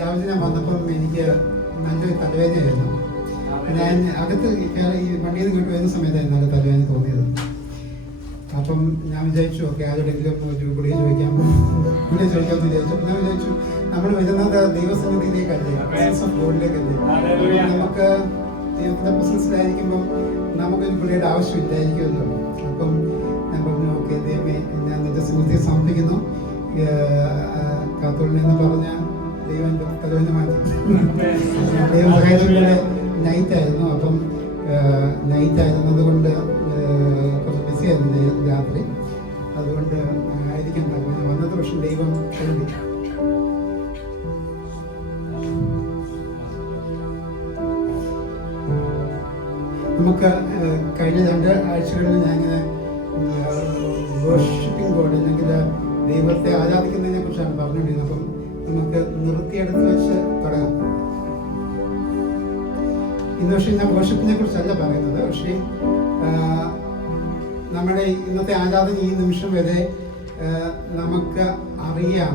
രാവിലെ ഞാൻ വന്നപ്പം എനിക്ക് നല്ലൊരു തലവേദനയായിരുന്നു. ഞാൻ അകത്ത് ഈ വണ്ടിയിൽ നിന്ന് ഇങ്ങോട്ട് വരുന്ന സമയത്തായിരുന്നു നല്ല തലവേദന തോന്നിയത്. അപ്പം ഞാൻ വിചാരിച്ചു ഓക്കെ ആരോടെങ്കിലും ഒരു ഗുളിക ചോദിക്കാമെന്ന് വിചാരിച്ചു. ഞാൻ വിചാരിച്ചു നമ്മൾ വരുന്നത് ദൈവസന്നിധിയിലേക്കല്ലേ, പ്രസൻസ് ഓഫ് ഗോഡിലേക്കല്ലേ. നമുക്ക് ദൈവത്തിൻ്റെ പ്രസൻസിലായിരിക്കുമ്പം നമുക്കൊരു ഗുളിയുടെ ആവശ്യമില്ലായിരിക്കുമല്ലോ. അപ്പം ഞാൻ പറഞ്ഞു ഓക്കെ ദൈവമേ ഞാൻ നിന്റെ സന്നിധിയെ സമർപ്പിക്കുന്നു. കാത്തോളിനെന്ന് പറഞ്ഞ ദൈവം തലവേദന മാറ്റി. ദൈവം സഹായിച്ചുകൊണ്ട് നൈറ്റായിരുന്നു. അപ്പം നൈറ്റായിരുന്നത് കൊണ്ട് കുറച്ച് ബിസി ആയിരുന്നു രാത്രി. അതുകൊണ്ട് ആയിരിക്കാൻ പറ്റും വന്നത്. പക്ഷെ ദൈവം എഴുതി. നമുക്ക് കഴിഞ്ഞ 2 ആഴ്ചകളിൽ ഞാനിങ്ങനെ വേർഷിപ്പിംഗ് ഗോഡ് അല്ലെങ്കിൽ ദൈവത്തെ ആരാധിക്കുന്നതിനെ കുറിച്ചാണ് പറഞ്ഞുകൊണ്ടിരുന്നത്. അപ്പം നമുക്ക് നിർത്തിയെടുത്ത് വെച്ച് തുടങ്ങാം. ഇന്ന് പക്ഷേ ഞാൻ വേർഷിപ്പിനെ കുറിച്ചല്ല പറയുന്നത്. പക്ഷേ നമ്മുടെ ഇന്നത്തെ ആരാധന ഈ നിമിഷം വരെ നമുക്ക് അറിയാം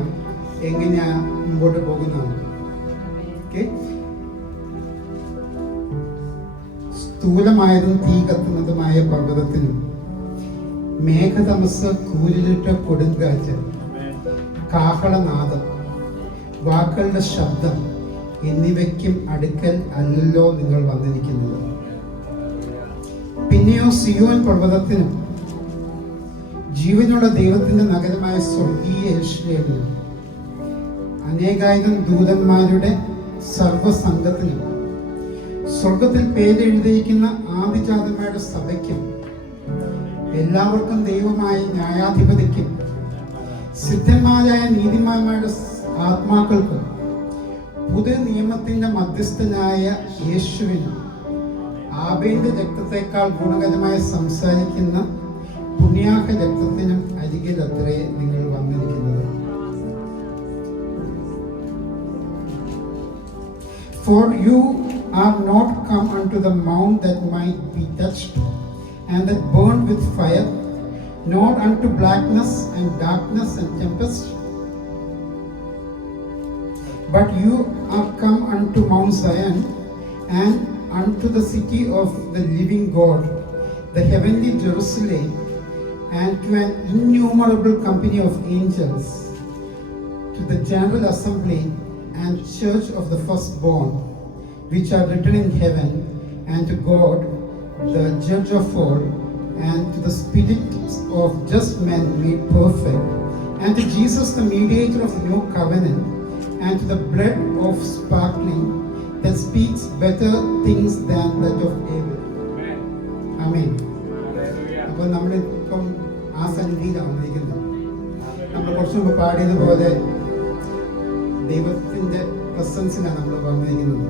എങ്ങനെയാണ് മുമ്പോട്ട് പോകുന്നത്. ഓക്കെ, സ്ഥൂലമായതും തീ കത്തുന്നതുമായ പർവ്വതത്തിനും മേഘതമസ്, കൂരിരുട്ട കൊടുങ്കാറ്റ്, കാഹളനാദം, വാക്കുകളുടെ ശബ്ദം എന്നിവയ്ക്കും അടുക്കൽ അല്ലല്ലോ നിങ്ങൾ വന്നിരിക്കുന്നത്. പിന്നെയോ സിയോൻ പർവ്വതത്തിനും ജീവനുള്ള ദൈവത്തിന്റെ നഗരമായ സ്വർഗീയ യെരൂശലേമിനും അനേകായിരം ദൂതന്മാരുടെ സർവസംഘത്തിനും സ്വർഗത്തിൽ പേരെഴുതിയിരിക്കുന്ന ആദിജാതന്മാരുടെ സഭയ്ക്കും എല്ലാവർക്കും ദൈവമായ ന്യായാധിപതിക്കും സിദ്ധന്മാരായ നീതിമാന്മാരുടെ ആത്മാക്കൾക്കും പുതിയ നിയമത്തിന്റെ മധ്യസ്ഥനായ യേശുവിനും ആബേലിന്റെ രക്തത്തെക്കാൾ ഗുണകരമായി സംസാരിക്കുന്ന പുണ്യാഹ രക്തത്തിനും അരികിൽ അത്രേ നിങ്ങൾ വന്നിരിക്കുന്നത്. For you are not come unto the mount that might be touched and that burned with fire, nor unto blackness and darkness and tempest, but you are come unto Mount Zion and unto the city of the living God, the heavenly Jerusalem, and to an innumerable company of angels, to the general assembly and church of the firstborn, which are written in heaven, and to God, the judge of all, and to the spirits of just men made perfect, and to Jesus, the mediator of the new covenant, and to the blood of sparkling that speaks better things than that of Abel. Amen. അപ്പോൾ നമ്മളിപ്പം ആ സന്നിധിയിലാണ് വന്നിരിക്കുന്നത്. നമ്മൾ കുറച്ച് മുമ്പ് പാടിയതുപോലെ ദൈവത്തിൻ്റെ പ്രസൻസിലാണ് നമ്മൾ വന്നിരിക്കുന്നത്.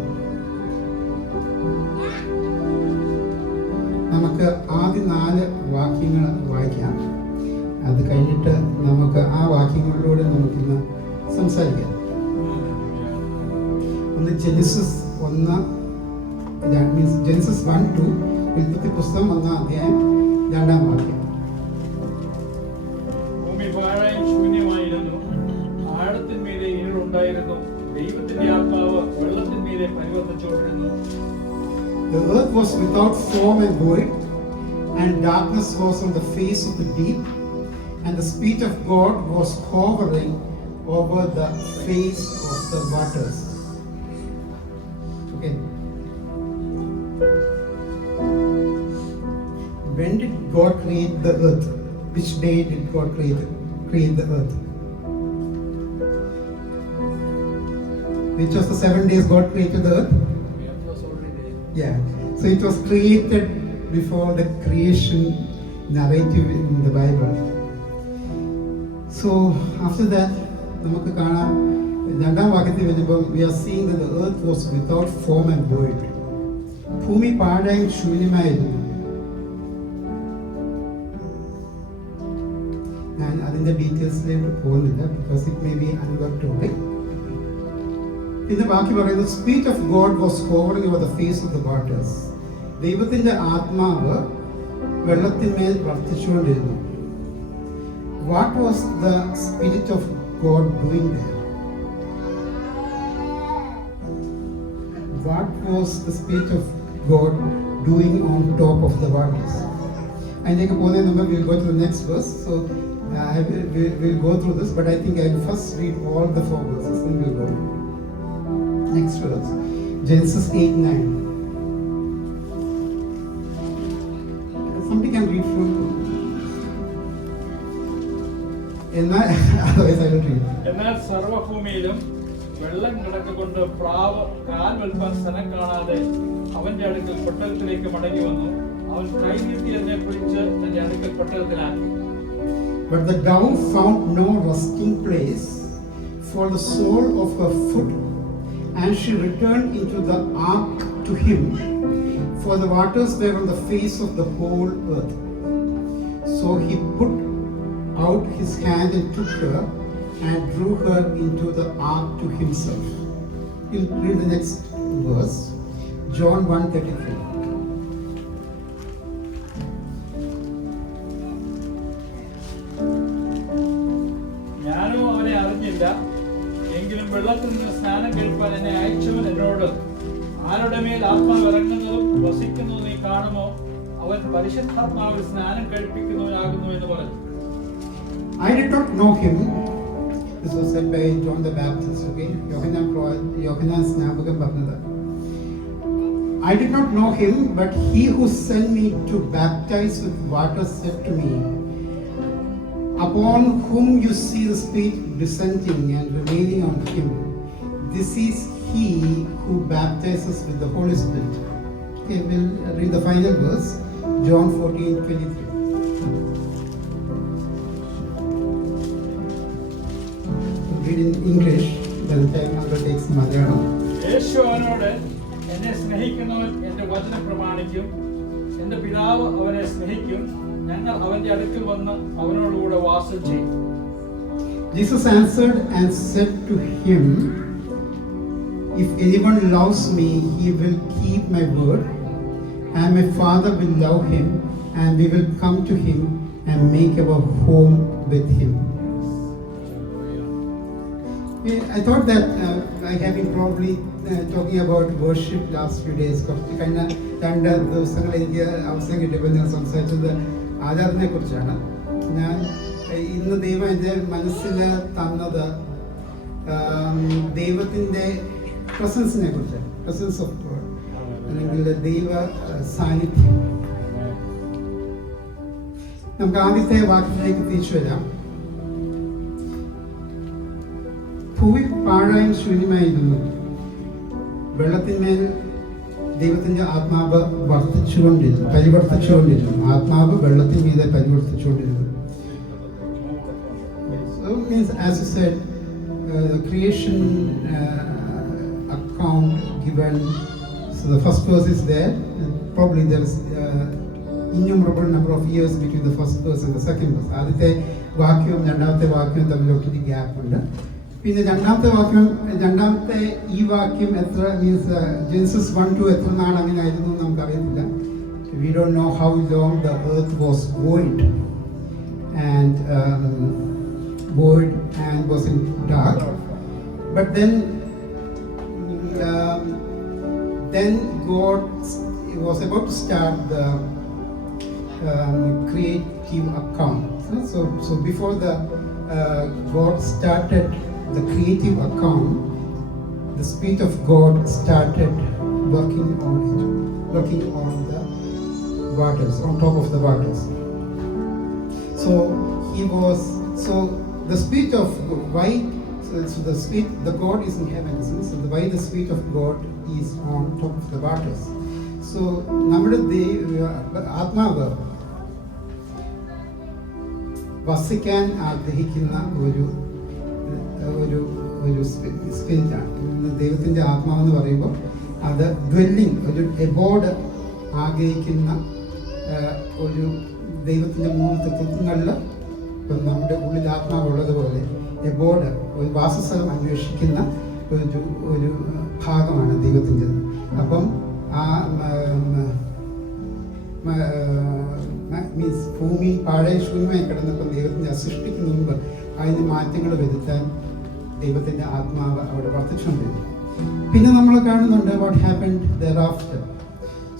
നമുക്ക് ആദ്യം 4 വാക്യങ്ങൾ വായിക്കാം. അത് കഴിഞ്ഞിട്ട് നമുക്ക് ആ വാക്യങ്ങളിലൂടെ നമുക്കിന്ന് സംസാരിക്കാം. ഒന്ന് ജെനസിസ് 1 ജെനസിസ് 1-2, ഉൽപ്പത്തി പുസ്തകം 1-ാം അധ്യായം 2-ാം വാക്യം. ഭൂമി പാഴായും ശൂന്യമായിരുന്നു, ആഴത്തിന്മീതെ ഇരുളുണ്ടായിരുന്നു, ദൈവത്തിന്റെ ആത്മാവ് വെള്ളത്തിന്മീതെ പരിവർത്തിച്ചുകൊണ്ടിരുന്നു. The earth was without form and void, and darkness was on the face of the deep, and the Spirit of God was hovering over the face of the waters. Okay. When did God create the earth? Which day did God create the earth? Which of the 7 days God created the earth? Yeah. So it was created before the creation narrative in the Bible. So after that, നമുക്ക് കാണാം 2-ാം വാക്യത്തിൽ വരുമ്പോൾ we are seeing that the earth was without form and void. ഭൂമി പാഴായും ശൂന്യമായിരുന്നു. ഞാൻ അതിന്റെ ഡീറ്റെയിൽസിലേക്ക് പോകുന്നില്ല, because it may be another topic. പിന്നെ ബാക്കി പറയുന്നത് spirit of God was hovering over the face of the waters. ദൈവത്തിന്റെ ആത്മാവ് വെള്ളത്തിന്മേൽ വർത്തിച്ചുകൊണ്ടിരുന്നു. What was the spirit of God doing there? what was the Spirit of God doing on top of the waters. അതിലേക്ക് പോകുന്നതിന് മുമ്പ് we'll go to the next verse. So we'll go through this, but I think I will first read all the 4 verses, then we'll go. Next verse, Genesis 8:9. Somebody can read from. Otherwise I will read. എന്നാൽ സർവ്വഭൂമിയിലും വെള്ളം കിടക്കൊണ്ട് പ്രാവ് കാൽ വെൽപ്പാൻ സ്ഥലം കാണാതെ അവന്റെ അടുക്കൽ പെട്ടകത്തിലേക്ക് മടങ്ങി വന്നു. അവൻ കൈ നീട്ടി അതിനെ പിടിച്ച് തന്റെ അടുക്കൽ പെട്ടകത്തിലാക്കി. But the dove found no resting place for the sole of her foot, and she returned into the ark to him, for the waters were on the face of the whole earth. So he put out his hand and took her and drew her into the ark to himself. We'll read the next verse, John 1:33. ഞാനോ അവനെ അറിഞ്ഞില്ല, എങ്കിലും വെള്ളത്തിൽ നിന്ന് സ്നാനം കഴിപ്പാൻ എന്നെ അയച്ചവൻ എന്നോട്, ആരുടെ മേൽ ആത്മാവ് ഇറങ്ങുന്നതും വസിക്കുന്നതും നീ കാണുമോ, അവൻ പരിശുദ്ധാത്മാവിൽ സ്നാനം കഴിപ്പിക്കുന്നവനാകുന്നു എന്ന് പറഞ്ഞു. I did not know him. This was said by John the Baptist. Okay, Yohanan Snapagam പറഞ്ഞത്. I did not know him, but he who sent me to baptize with water said to me, upon whom you see the Spirit descending and remaining on him, this is he who baptizes with the Holy Spirit. Okay, we'll read the final verse, John 14:23. Read in English, by the time Uncle takes Malayalam. യേശു അവനോട്, എന്നെ സ്നേഹിക്കുന്നവൻ എന്റെ വചനം പ്രമാണിക്കും, എന്റെ പിതാവ് അവനെ സ്നേഹിക്കും, ഞങ്ങൾ അവന്റെ അടുക്കൽ വന്ന് അവനോടുകൂടെ വാസം ചെയ്യും. Jesus answered and said to him, if anyone loves me, he will keep my word, and my Father will love him, and we will come to him and make our home with him. I thought that I have been probably talking about worship last few days. കഴിഞ്ഞ 2 ദിവസങ്ങൾ എനിക്ക് അവസരം കിട്ടിയപ്പോൾ ഞാൻ സംസാരിച്ചത് ആരാധനയെ കുറിച്ചാണ്. ഞാൻ ഇന്ന് ദൈവം എൻ്റെ മനസ്സിൽ തന്നത് ദൈവത്തിൻ്റെ പ്രസൻസിനെ കുറിച്ചാണ്. പ്രസൻസ് ഓഫ് ഗോഡ്, അല്ലെങ്കിൽ ദൈവ സാന്നിധ്യം. നമുക്ക് ആദ്യത്തെ വാക്യത്തിലേക്ക് തിരിച്ചു വരാം. ഭൂമി പാഴായും ശൂന്യമായിരുന്നു, വെള്ളത്തിന്മേൽ ദൈവത്തിന്റെ ആത്മാവ് പരിവർത്തിച്ചുകൊണ്ടിരുന്നു. ആത്മാവ് വെള്ളത്തിന്മീതെ പരിവർത്തിച്ചുകൊണ്ടിരുന്നു. So means, as you said, the creation account given. So the first verse is there. Probably there is innumerable number of years between the first verse and the second verse. ആദ്യത്തെ വാക്യവും രണ്ടാമത്തെ വാക്യവും തമ്മിൽ ഒത്തിരി ഗ്യാപ്പ് ഉണ്ട്. പിന്നെ രണ്ടാമത്തെ ഈ വാക്യം എത്ര മീൻസ് ജെനസിസ് 1-2 എത്ര നാൾ അങ്ങനെ ആയിരുന്നു നമുക്കറിയത്തില്ല. We don't know how long the earth was void and was in dark. But then God was about to start the creative account. So before God started the creative account, the Spirit of God started working on the waters, on top of the waters. So the Spirit of why the God is in heaven. So why the Spirit of God is on top of the waters. So നമ്മുടെ ആത്മാവ് വസിക്കാൻ ആഗ്രഹിക്കുന്ന ഒരു സ്പിരിറ്റാണ്. ദൈവത്തിൻ്റെ ആത്മാവെന്ന് പറയുമ്പോൾ അത് ഡ്വെല്ലിംഗ്, ഒരു എബോർഡ് ആഗ്രഹിക്കുന്ന ഒരു ദൈവത്തിൻ്റെ 3 തത്വങ്ങളിൽ ഇപ്പം നമ്മുടെ ഉള്ളിൽ ആത്മാവുള്ളതുപോലെ എബോർഡ്, ഒരു വാസസ്ഥലം അന്വേഷിക്കുന്ന ഒരു ഭാഗമാണ് ദൈവത്തിൻ്റെത്. അപ്പം ആ മീൻസ് ഭൂമി പാഴെ ശൂന്യമായി കിടന്നപ്പം ദൈവത്തിൻ്റെ സൃഷ്ടിക്കുന്ന മുമ്പ് അതിന് മാറ്റങ്ങൾ വരുത്താൻ ദൈവത്തിൻ്റെ ആത്മാവ് അവിടെ വർദ്ധിച്ചുകൊണ്ടിരുന്നു. പിന്നെ നമ്മൾ കാണുന്നുണ്ട് what happened thereafter.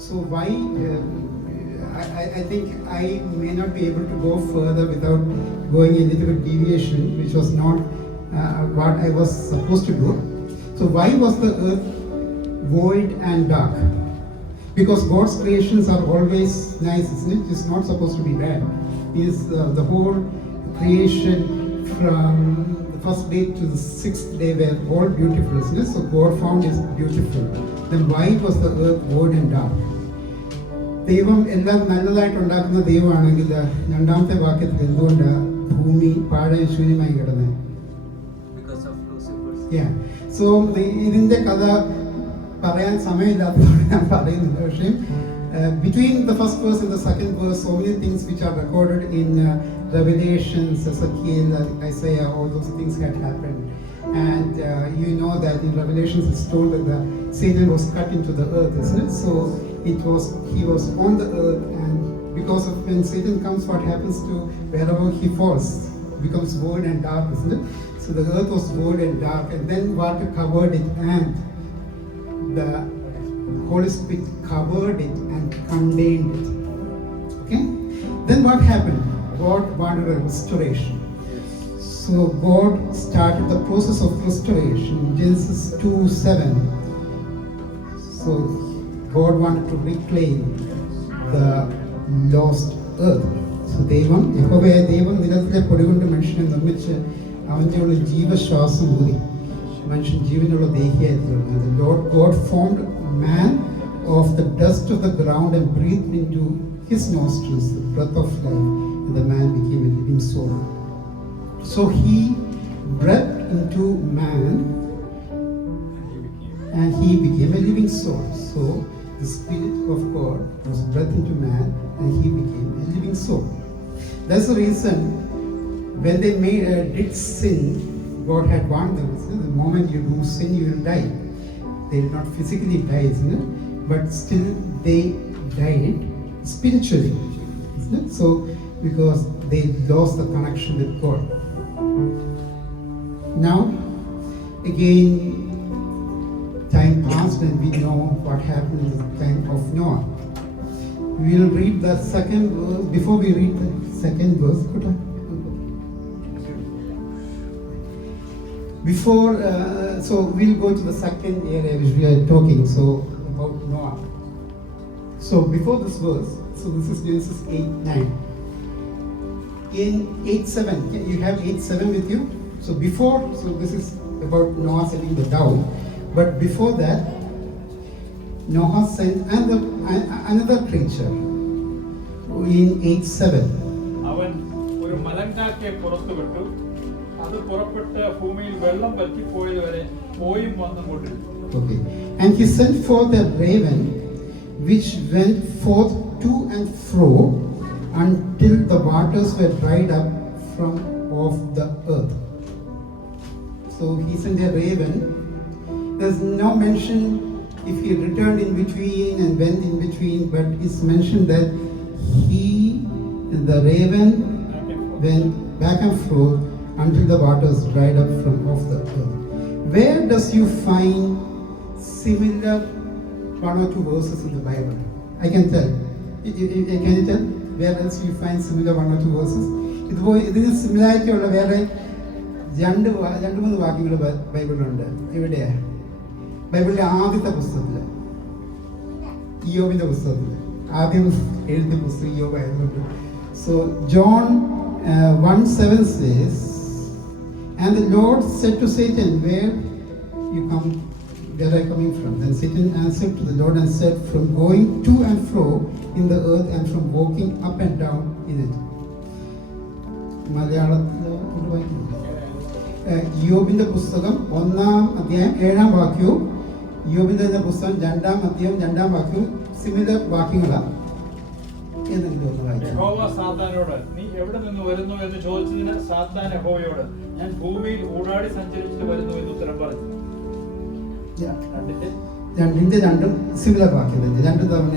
So why I think I may not be able to go further without going a little bit deviation, which was not what I was supposed to do. So why was the earth void and dark? Because God's creations are always nice, isn't it? It's not supposed to be bad. Is the whole creation from the first day to the sixth day were all beautiful, isn't it? So God found it beautiful. Then why was the earth void and dark? ദൈവം എല്ലാം നല്ലതായിട്ട് ഉണ്ടാക്കുന്ന ദൈവമാണെങ്കിൽ രണ്ടാമത്തെ വാക്യത്തിൽ എന്തുകൊണ്ടാണ് ഭൂമി പാഴയും ശൂന്യമായി കിടന്നത്? സോ ഇതിന്റെ കഥ പറയാൻ സമയമില്ലാത്തതുകൊണ്ട് ഞാൻ പറയുന്നില്ല. പക്ഷേ between the first verse and the second verse, so many things which are recorded in Revelations, Ezekiel, Isaiah, all those things had happened. And you know that in Revelations it's told that Satan was cut into the earth, isn't it? So he was on the earth, and because of when Satan comes, what happens to wherever he falls, becomes void and dark, isn't it? So the earth was void and dark, and then water covered it, and the Holy Spirit covered it and contained it. Okay? Then what happened? God wanted a restoration. So God started the process of restoration. Genesis 2:7. So God wanted to reclaim the lost earth. So യഹോവയായ ദൈവം നിലത്തിലെ പൊടികൊണ്ട് മനുഷ്യനെ നിർമ്മിച്ച് അവൻ്റെ ഉള്ളിൽ ജീവശ്വാസം ഊതി മനുഷ്യൻ ജീവനുള്ള ദേഹിയായി തീർന്നു. The Lord God formed man of the dust of the ground and breathed into his nostrils the breath of life, and the man became a living soul. So he breathed into man and he became a living soul. So the Spirit of God was breathed into man and he became a living soul. That's the reason when they did sin, God had warned them. The moment you do sin, you will die. They did not physically die, isn't it? But still they died spiritually, isn't it? So because they lost the connection with God. Now again time passed and we know what happened in the time of Noah. We will read the second verse. Before we read the second verse, so we'll go to the second area which we are talking, so about Noah. So before this verse, so this is Genesis 8:9. In 8:7, you have 8:7 with you? So before, so this is about Noah sending the dove, but before that, Noah sent another creature in 8:7. അവൻ ഒരു മലങ്കാറ്റെ പുറത്തുവിട്ടു, അത് പുറപ്പെട്ട് ഭൂമിയിൽ വെള്ളം പറ്റിപ്പോയതുവരെ പോയും വന്നും കൊണ്ടിരുന്നു. Okay. And he sent forth a raven which went forth to and fro until the waters were dried up from off the earth. So he sent a raven. There's no mention if he returned in between and went in between, but it's mentioned that the raven went back and forth until the waters dried up from off the earth. Where does you find similar one or two verses in the Bible? I can tell. Can you tell? Where else you find similar one or two verses? ഇതിന് സിമിലാരിറ്റി ഉള്ള വേറെ രണ്ട് മൂന്ന് വാക്യങ്ങൾ ബൈബിളിലുണ്ട്. എവിടെയാ? ബൈബിളിലെ ആദ്യത്തെ പുസ്തകത്തില്, ഇയ്യോബിന്റെ പുസ്തകത്തില്, ആദ്യം എഴുതിയ പുസ്തകം ഇയ്യോബ് ആയതുകൊണ്ട്. So John 1:7 says, and the Lord said to Satan, where are you coming from? Then Satan answered to the Lord and said, from going to and fro in the earth and from walking up and down in it. യോബിന്റെ പുസ്തകം 1-ാം അധ്യായം 7-ാം വാക്യവും യോബിന്റെ പുസ്തകം 2-ാം അധ്യായം 2-ാം വാക്യവും സിമിലർ വാക്യങ്ങളാണ്. യഹോവ സാത്താനോട്, നീ എവിടെ നിന്ന് വരുന്നു എന്ന് ചോദിച്ചതിന് സാത്താൻ യഹോവയോട്, ഞാൻ ഭൂമിയിൽ ഊടാടി സഞ്ചരിച്ചിട്ട് വരുന്നു എന്ന് ഉത്തരം പറഞ്ഞു. രണ്ടും സിമിലർ വാക്യം തന്നെ, രണ്ടു തവണ.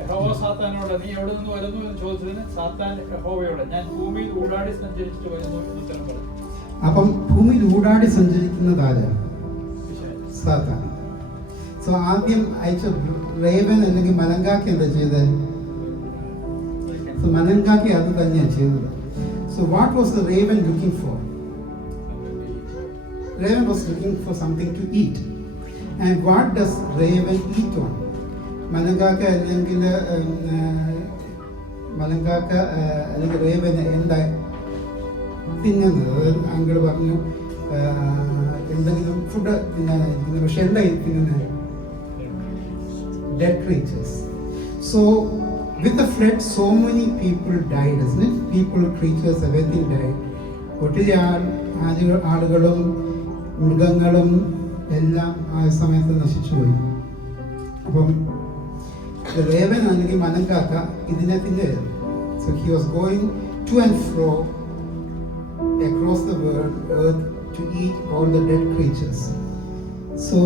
യഹോവ സാത്താനോട്, നീ എവിടെ നിന്ന് വരുന്നു എന്ന് ചോദിച്ചതിന് സാത്താൻ യഹോവയോട്, ഞാൻ ഭൂമിയിൽ ഊടാടി സഞ്ചരിച്ചിട്ട് വരുന്നു എന്ന് ഉത്തരം പറഞ്ഞു. അപ്പം ഭൂമിയിൽ ഊടാടി സഞ്ചരിക്കുന്നതാരാ? സാത്താൻ. സോ ആദ്യം അയച്ച റേവൻ അല്ലെങ്കിൽ മലങ്കാക്കി എന്താ ചെയ്തത്? സോ മലങ്കാക്കി അത് തന്നെയാണ് ചെയ്തത്. So what was the raven looking for? Raven was looking for something to eat. And what does raven eat on? മലങ്കാക്ക അല്ലെങ്കിൽ റേവന് എന്താ തിന്നുന്നത്? അങ്കിൾ പറഞ്ഞു എന്തെങ്കിലും ഫുഡ് തിന്നാനായിരിക്കുന്നു. പക്ഷെ എന്താ തിന്നുന്നത്? Dead creatures. So with the flood so many people died, isn't it? People, creatures, everything died. ഒത്തിരി ആളുകളും മൃഗങ്ങളും എല്ലാം ആ സമയത്ത് നശിച്ചുപോയി. അപ്പം റേവൻ അല്ലെങ്കിൽ മലങ്കാക്ക ഇതിനെ തിന്നുകയായിരുന്നു. So he was going to and fro across the world earth to eat all the dead creatures. So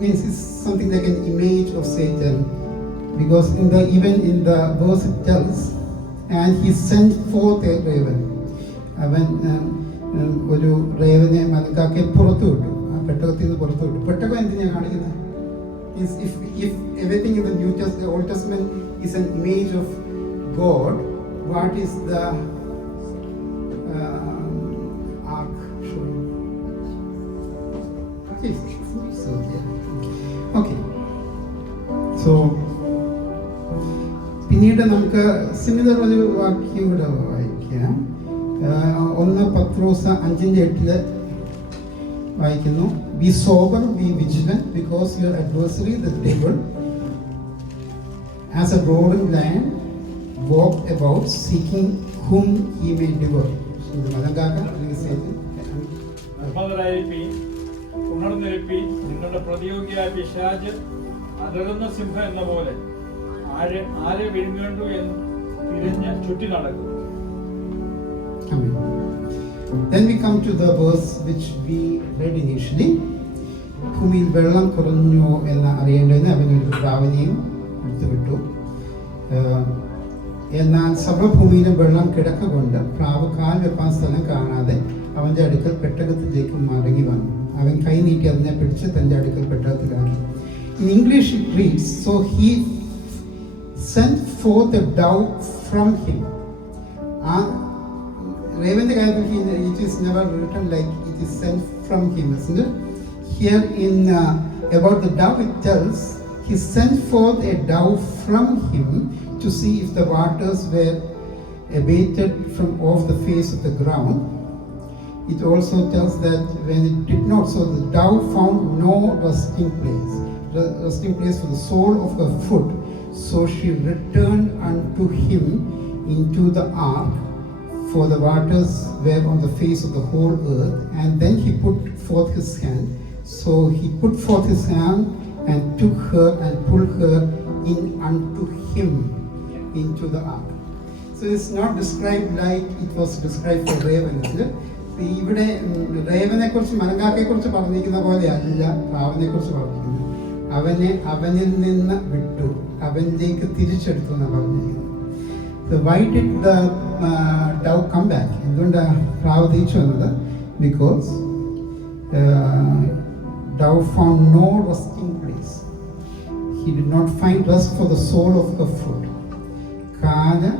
means it's something like an image of Satan, because even in the verse it tells, and he sent forth a raven. അവൻ ഒരു റേവനെ മലങ്കാക്കെ പുറത്തു വിട്ടു, ആ പെട്ടകത്തിൽ നിന്ന് പുറത്തു വിട്ടു. പെട്ടകം എന്തിനാണ് കാണിക്കുന്നത്? If everything in the New Testament, the Old Testament is an image of God, what is the ark showing? Okay. So പിന്നീട് നമുക്ക് സിമിലർ ഒരു വാക്യം കൂടെ വായിക്കാം. 1 പത്രോസ് 5:8 വായിക്കുന്നു. Be sober, be vigilant, because your adversary the devil, as a roaring lion, walked about seeking whom he may devour. ഉണർന്നിരിപ്പീൻ, നിങ്ങളുടെ പ്രതിയോഗിയായ പിശാച് അലറുന്ന സിംഹം എന്ന പോലെ ആരെ വിഴുങ്ങേണ്ടു എന്ന് തിരിഞ്ഞ് ചുറ്റി നടക്കും. Then we come to the verse which we read initially. ഭൂമിയിൽ വെള്ളം കുറഞ്ഞു എന്ന് അറിയേണ്ടതിന് അവനൊരു പ്രാവിനെയും എടുത്തുവിട്ടു. എന്നാൽ സർവ്വഭൂമിയിലും വെള്ളം കിടക്കൊണ്ട് പ്രാവ് കാൽ വെപ്പാൻ സ്ഥലം കാണാതെ അവൻ്റെ അടുക്കൽ പെട്ടകത്തിലേക്ക് മടങ്ങി വന്നു. അവൻ കൈ നീട്ടി അതിനെ പിടിച്ച് തൻ്റെ അടുക്കൽ പെട്ടകത്തിലാക്കി. In English it reads, so he sent forth a dove from him. Raven it is never written like it is sent from him, isn't it? Here in about the dove it tells he sent forth a dove from him to see if the waters were abated from off the face of the ground. It also tells that when it did not, so the dove found no resting place for the sole of her foot. So she returned unto him into the ark, for the waters were on the face of the whole earth. And then he put forth his hand. So he put forth his hand and took her and pulled her in unto him into the ark. So it's not described like it was described for raven, isn't it? ഇവിടെ റേവനെ കുറിച്ച് മലങ്കാക്കയെ കുറിച്ച് പറഞ്ഞിരിക്കുന്ന പോലെ അല്ല പ്രാവിനെ കുറിച്ച് പറഞ്ഞിരിക്കുന്നത്. അവനിൽ നിന്ന് വിട്ടു, അവനിലേക്ക് തിരിച്ചെടുത്തു എന്നാണ് പറഞ്ഞിരിക്കുന്നത്. So why did the dove come back? എന്തുകൊണ്ടാണ് പ്രാവ് തിരിച്ചു വന്നത്? Because dove found no resting place. He did not find rest for the sole of her foot. കാല്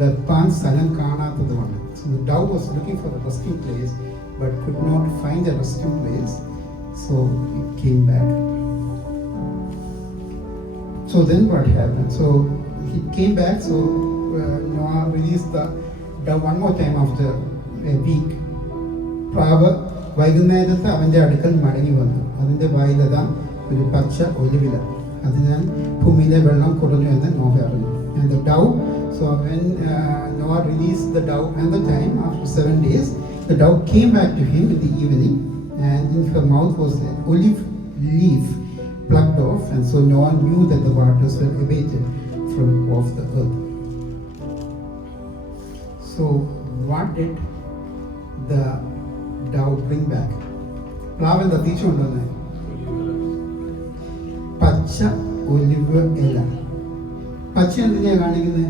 വെപ്പാൻ സ്ഥലം കാണാത്തതുകൊണ്ട്. So the dove was looking for a resting place but could not find a resting place, so it came back. So then what happened? So he came back, so Noah released the dove one more time after a week. പ്രാവ് വൈകുന്നേരത്ത് അവൻ്റെ അടുക്കൽ മടങ്ങി വന്നു. അതിൻ്റെ വായിലതാ ഒരു പച്ച ഒലിവില. അതിനാൽ ഭൂമിയിലെ വെള്ളം കുറഞ്ഞു എന്ന് നോഹ അറിഞ്ഞു. And the dove, so when Noah released the dove and the time, after 7 days, the dove came back to him in the evening, and in her mouth was an olive leaf plucked off, and so Noah knew that the waters were abated from off the earth. So what did the dove bring back? പ്രാവ് എന്താ തിരിച്ചുകൊണ്ടുവന്നേ? പച്ച ഒലിവ് ഇല. പച്ച എന്തിനാണ് കാണിക്കുന്നത്?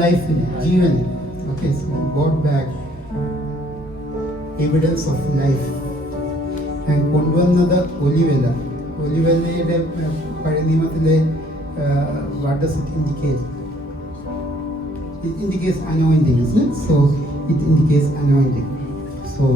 ലൈഫിന്, ജീവന്. Okay, God back evidence of life. കൊണ്ടുവന്നത് ഒലിവല. ഒലിവലയുടെ പഴയ നിയമത്തിലെ what does it indicate? It indicates anointing, isn't it? So it indicates anointing. So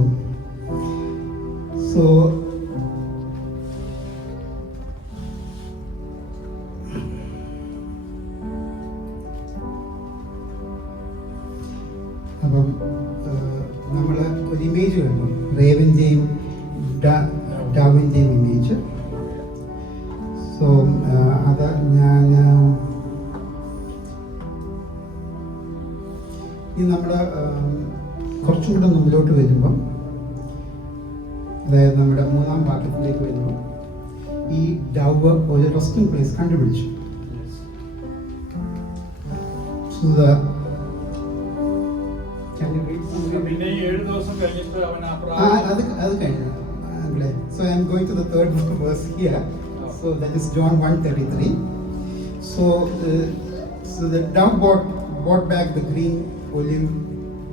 അപ്പം നമ്മൾ ഒരു ഇമേജ് കണ്ടു, റേവൻ്റെയും ഡവിൻ്റെയും ഇമേജ്. സോ അത് ഞാൻ ഇനി നമ്മൾ കുറച്ചും കൂടെ മുമ്പിലോട്ട് വരുമ്പം, അതായത് നമ്മുടെ 3-ാം വാക്യത്തിലേക്ക് വരുമ്പോൾ, ഈ ഡവ് ഒരു റെസ്റ്റിംഗ് പ്ലേസ് കണ്ടുപിടിച്ചു. പിന്നെ 7 ദിവസം കഴിഞ്ഞിട്ട് അവൻ അത് കഴിഞ്ഞു. So I am going to the 3rd verse here. So that is John 1:33. So the dove brought back the green olive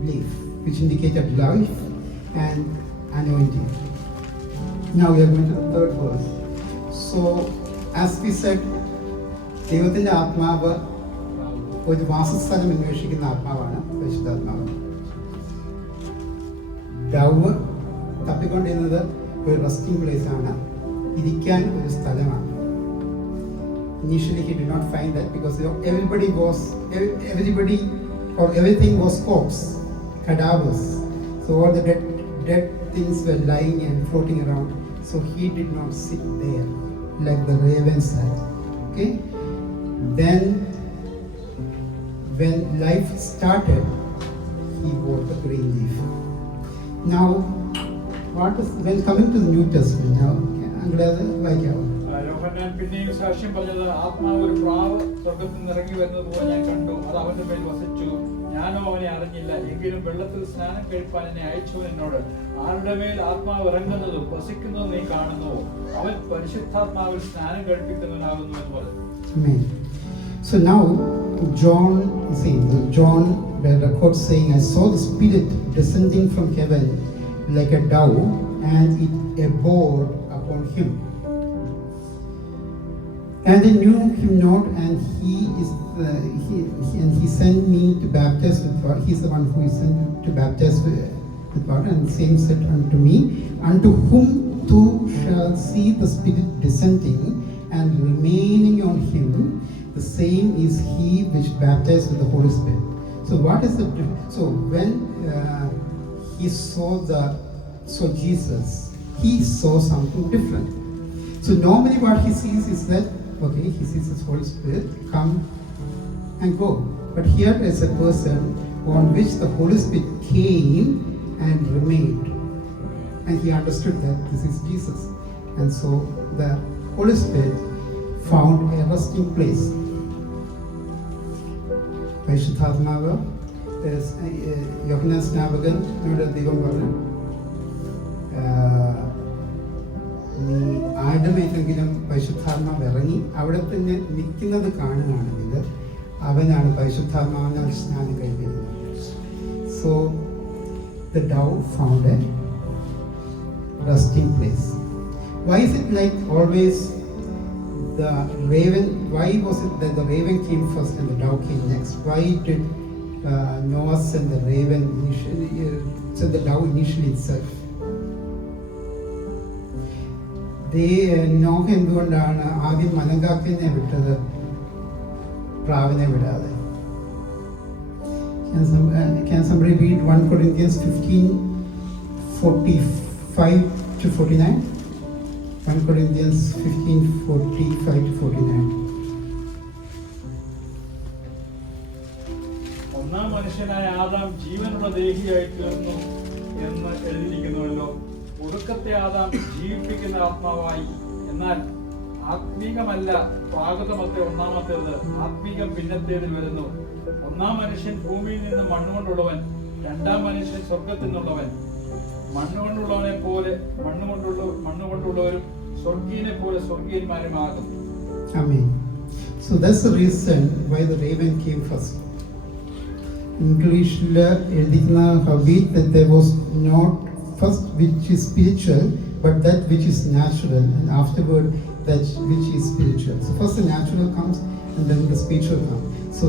leaf, which indicated life and anointing. Now we are going to the 3rd verse. So as we said, ദൈവത്തിൻ്റെ ആത്മാവ് ഒരു വാസസ്ഥലം അന്വേഷിക്കുന്ന ആത്മാവാണ് പരിശുദ്ധാത്മാവ്. ഡവ് തപ്പിക്കൊണ്ടിരുന്നത് ഒരു resting place ആണ്, ഇരിക്കാൻ ഒരു സ്ഥലമാണ്. Initially he did not find that because everybody or everything was corpse, cadavers. So all the dead things were lying and floating around. So he did not sit there like the raven sat. Okay? Then when life started, he brought the green leaf. Now, when coming to the New Testament, now യോഹന്നാൻ പിന്നെയും സാക്ഷ്യം പറഞ്ഞത്, ആത്മാവ് ഒരു പ്രാവ് സ്വർഗ്ഗത്തിൽ നിന്ന് ഇറങ്ങി വരുന്നത് പോലെ ഞാൻ കണ്ടു. അത് അവന്റെ മേൽ വസിച്ചു. ഞാനോ അവനെ അറിഞ്ഞില്ല. എങ്കിലും വെള്ളത്തിൽ സ്നാനം കഴിപ്പാൻ എന്നെ അയച്ചവൻ എന്നോട്, ആരുടെ മേൽ ആത്മാവ് ഇറങ്ങുന്നതും വസിക്കുന്നതും നീ കാണുന്നുവോ, അവൻ പരിശുദ്ധാത്മാവിൽ സ്നാനം കഴിപ്പിക്കുന്നവനാകുന്നു എന്ന് പറഞ്ഞു. So now John records saying, I saw the Spirit descending from heaven like a dove, and it abode upon him. And they knew him not, and he sent me to baptize with water. He is the one who is sent to baptize with water. And the same said unto me, unto whom thou shalt see the Spirit descending and remaining on him, the same is he which baptized with the Holy Spirit. So what is the difference? So when he saw Jesus, he saw something different. So normally what he sees is that, okay, he sees his Holy Spirit come and go. But here is a person on which the Holy Spirit came and remained. And he understood that this is Jesus. And so the Holy Spirit found a resting place. പരിശുദ്ധാത്മാവ് യോഹന്നാൻ സ്നാപകൻ നമ്മുടെ ദൈവം പറഞ്ഞു, നീ ആരുടെമേലെങ്കിലും പരിശുദ്ധാത്മാവ് ഇറങ്ങി അവിടെ തന്നെ നിൽക്കുന്നത് കാണുകയാണെങ്കിൽ അവനാണ് പരിശുദ്ധാത്മാവിനാൽ സ്നാനം കഴിക്കുന്നത്. So the Dove found A resting place. Why is it like always the raven? Why was it that the raven came first and the dove came next? Why did Noah send the raven initially, send the dove initially itself? Noah എന്തുകൊണ്ടാണ് ആദ്യം മലങ്കാക്കിനെ വിട്ടത്, പ്രാവിനെ വിടാതെ? Can somebody read 1 Corinthians 15:45-49? 1 Corinthians 15:45-49. ഒന്നാം മനുഷ്യനായ ആദാം ജീവനുള്ള ദേഹിയായി തീർന്നു എന്ന് എഴുതിയിരിക്കുന്നുവല്ലോ. ഒടുക്കത്തെ ആദാം ജീവിപ്പിക്കുന്ന ആത്മാവായി. എന്നാൽ ആത്മീകമല്ല പ്രാകൃതമത്തെ ഒന്നാമത്തേത്, ആത്മീകം പിന്നത്തേതിൽ വരുന്നു. ഒന്നാം മനുഷ്യൻ ഭൂമിയിൽ നിന്ന് മണ്ണുകൊണ്ടുള്ളവൻ, രണ്ടാം മനുഷ്യൻ സ്വർഗത്തിൽ നിന്നുള്ളവൻ. മണ്ണുകൊണ്ടുള്ളവനെ പോലെ മണ്ണുകൊണ്ടുള്ളവരും സ്വർഗീയനെ പോലെ സ്വർഗീയന്മാരുമാകും. Amen. So that's the reason why the raven came first. English എഴുതിക്കുന്ന habit that there was not first which is spiritual, but that which is natural, and afterward that which is spiritual. So first the natural comes, and then the spiritual comes. So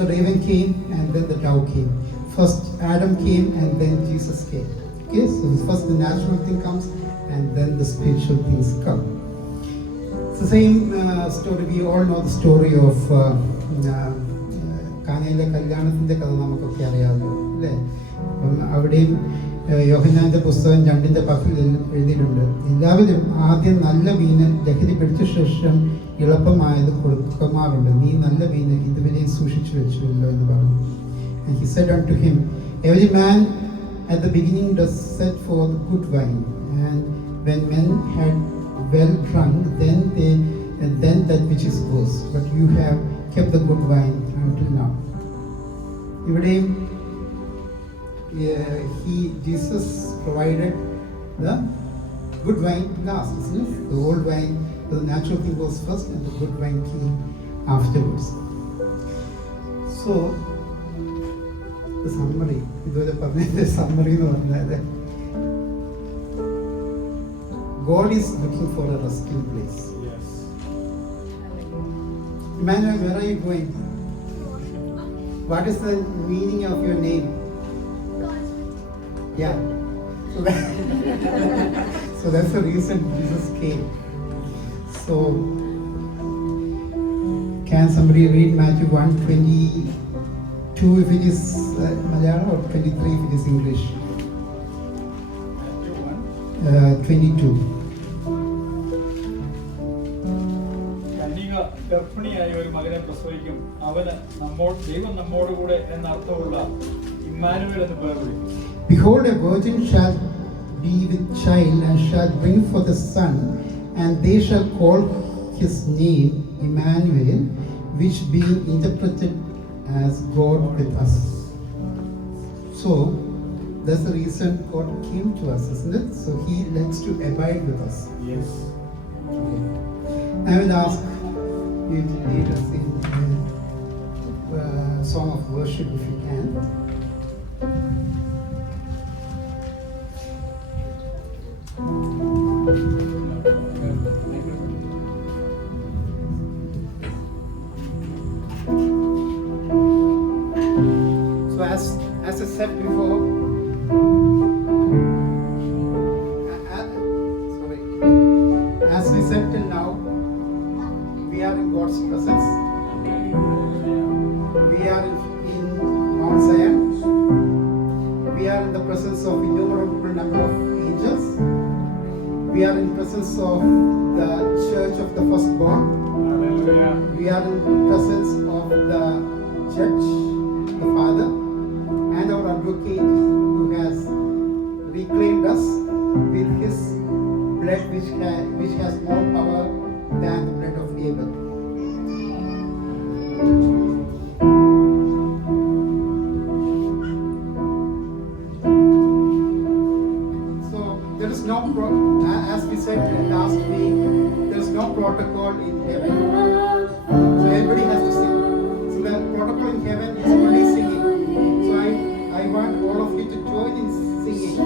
the raven came, and then the dove came. First Adam came, and then Jesus came. Okay, so first the natural thing comes, and then the spiritual things come. It's the same story. We all know the story of കാനയിലെ കല്യാണത്തിൻ്റെ കഥ നമുക്കൊക്കെ അറിയാമല്ലോ അല്ലേ? അപ്പം അവിടെയും യോഹന്നാന്റെ പുസ്തകം 2:10 എഴുതിയിട്ടുണ്ട്, എല്ലാവരും ആദ്യം നല്ല വീഞ്ഞ് ലഹരി പിടിച്ച ശേഷം ഇളപ്പമായത് കൊടുക്കുമാറുണ്ട്, നീ നല്ല വീഞ്ഞ് ഇതുവരെ സൂക്ഷിച്ചു വെച്ചുവല്ലോ എന്ന് പറഞ്ഞു. And he said unto him, every man at the beginning does set for the good wine, and when men had well drunk, then that which is worse, but you have kept the good wine until now. ഇവിടെയും Jesus provided the good wine last, isn't it? The old wine, the natural thing was first, and the good wine came afterwards. So the summary, ഇതുവരെ പറഞ്ഞ summary എന്ന് പറഞ്ഞാൽ, God is looking for a resting place. Yes. Emmanuel, where are you going? What is the meaning of your name? Yeah. So that's the reason Jesus came. So can somebody read Matthew 1:22 if it is Malayalam, or 23 if it is English? Matthew 1. 22. കന്യക ഗർഭിണിയായ ഒരു മകനെ പ്രസവിക്കും, അവന് ദൈവം നമ്മോടുകൂടെ എന്നർത്ഥമുള്ള ഇമ്മാനുവേൽ എന്ന് പേർ വിളിക്കും. Behold, a virgin shall be with child, and shall bring forth a son, and they shall call his name Emmanuel, which being interpreted as God with us. So that's the reason God came to us, isn't it? So He likes to abide with us. Yes. Okay. I will ask you to lead us in a song of worship if you can. So as I said before, as we said till now, we are in God's presence. We are in Mount Zion. We are in the presence of innumerable number of angels. We are in presence of the church of the firstborn. Hallelujah. We are in presence of the judge, the Father, and our advocate who has reclaimed us with his blood, which has more power than the blood of Abel. So there is no as we said last week, there is no protocol in heaven. So everybody has to sing. So the protocol in heaven is only singing. So I want all of you to join in singing.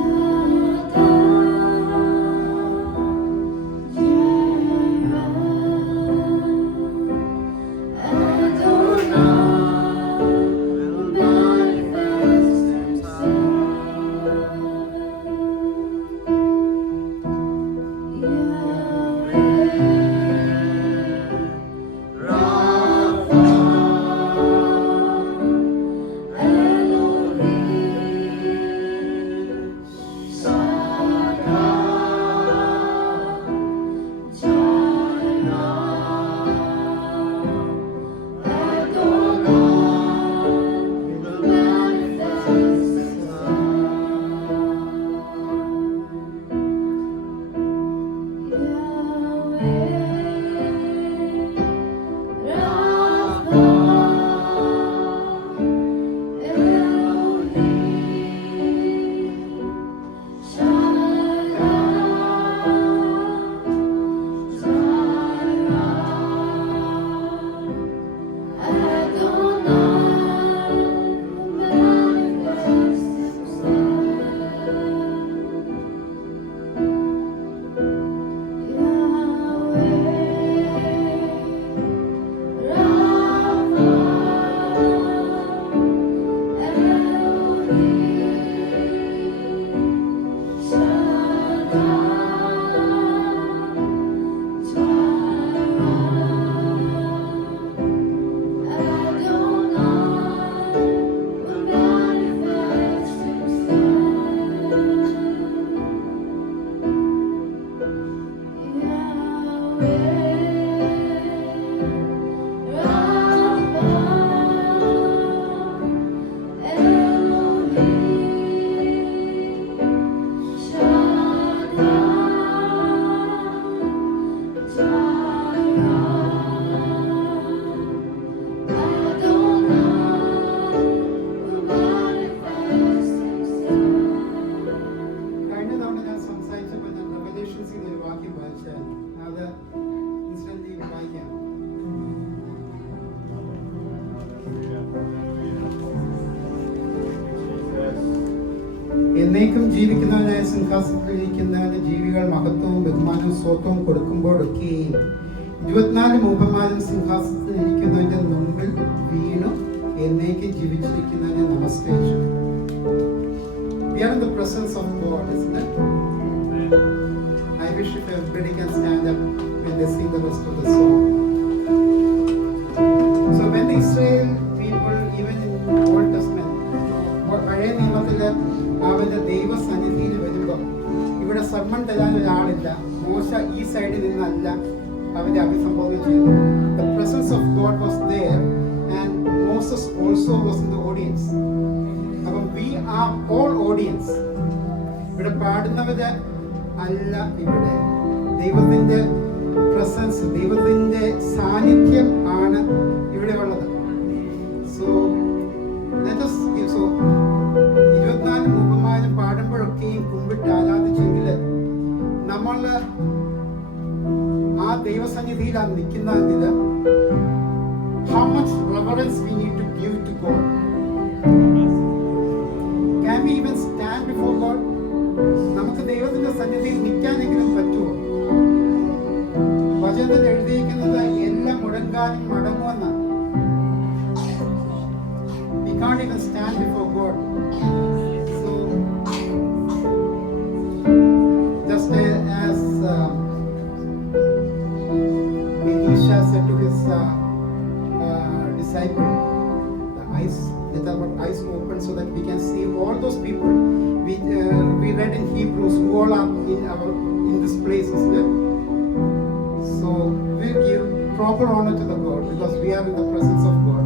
എന്നേക്കും ജീവിക്കുന്നവനായ സിംഹാസനത്തിലിരിക്കുന്നവന് ജീവികൾ മഹത്വവും ബഹുമാനവും സ്വത്വവും കൊടുക്കുമ്പോഴൊക്കെയും 24 മൂപ്പന്മാരും സിംഹാസനത്തിലിരിക്കുന്നവന്റെ മുമ്പിൽ വീണു എന്നേക്കും ജീവിച്ചിരിക്കുന്നവനെ നമസ്കരിച്ചു. We are in the presence of God, isn't it? I wish if everybody can stand up when they sing the rest of the song. So when the Israel people, even in Old Testament, പഴയ നിയമത്തില് അവന്റെ ദൈവസന്നിധിയിൽ വരുമ്പോൾ ഇവിടെ സർമ്മൺ തരാൻ ഒരാളില്ല. മോശ ഈ സൈഡിൽ നിന്നല്ല അവന്റെ അഭിസംബോധന ചെയ്തു. The presence of God was there and Moses also was in the audience. അപ്പം we are all audience. ഇവിടെ പാടുന്നവര് അല്ല, ഇവിടെ ദൈവത്തിന്റെ പ്രസൻസ്, ദൈവത്തിന്റെ സാന്നിധ്യം ആണ് ഇവിടെ ഉള്ളത്. So let us give, so 24 മൂപ്പന്മാരും പാടുമ്പോഴൊക്കെയും കുമ്പിട്ട് ആരാധിച്ചെങ്കിൽ നമ്മൾ ആ ദൈവസന്നിധിയിലാണ് നിൽക്കുന്നതെങ്കിൽ how much reverence we need to give to God. Can we even stand before God? നമുക്ക് ദൈവത്തിന്റെ സന്നിധിയിൽ നിൽക്കാനെങ്കിലും പറ്റുമോ? വചനത്തിൽ എഴുതിയിരിക്കുന്നത് എല്ലാം മുടങ്ങാനും മടങ്ങുമെന്നാണ്. We can't even stand before God. So just as Elisha said to his disciple, the eyes, let our eyes open so that we can see all those people we read in Hebrews who all are in this place, isn't it? So we'll give proper honor to the God because we are in the presence of God.